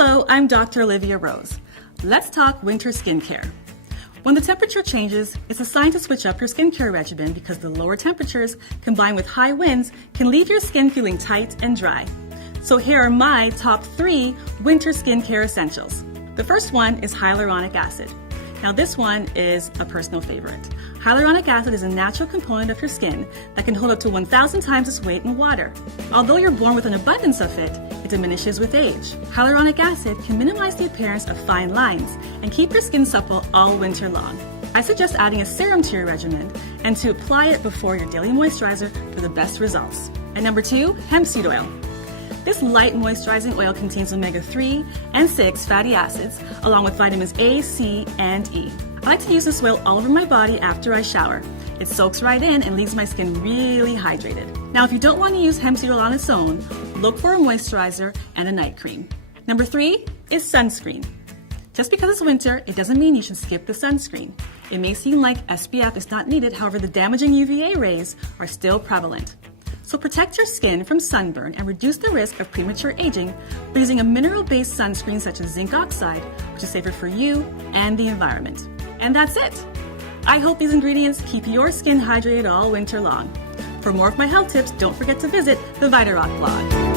Hello, I'm Dr. Olivia Rose. Let's talk winter skincare. When the temperature changes, it's a sign to switch up your skincare regimen because the lower temperatures combined with high winds can leave your skin feeling tight and dry. So here are my top 3 winter skincare essentials. The first one is hyaluronic acid. Now this one is a personal favorite. Hyaluronic acid is a natural component of your skin that can hold up to 1,000 times its weight in water. Although you're born with an abundance of it, it diminishes with age. Hyaluronic acid can minimize the appearance of fine lines and keep your skin supple all winter long. I suggest adding a serum to your regimen and to apply it before your daily moisturizer for the best results. And number 2, hemp seed oil. This light moisturizing oil contains omega-3 and 6 fatty acids, along with vitamins A, C, and E. I like to use this oil all over my body after I shower. It soaks right in and leaves my skin really hydrated. Now, if you don't want to use hemp seed oil on its own, look for a moisturizer and a night cream. Number 3 is sunscreen. Just because it's winter, it doesn't mean you should skip the sunscreen. It may seem like SPF is not needed, however, the damaging UVA rays are still prevalent. So protect your skin from sunburn and reduce the risk of premature aging by using a mineral-based sunscreen such as zinc oxide, which is safer for you and the environment. And that's it. I hope these ingredients keep your skin hydrated all winter long. For more of my health tips, don't forget to visit the VitaRock blog.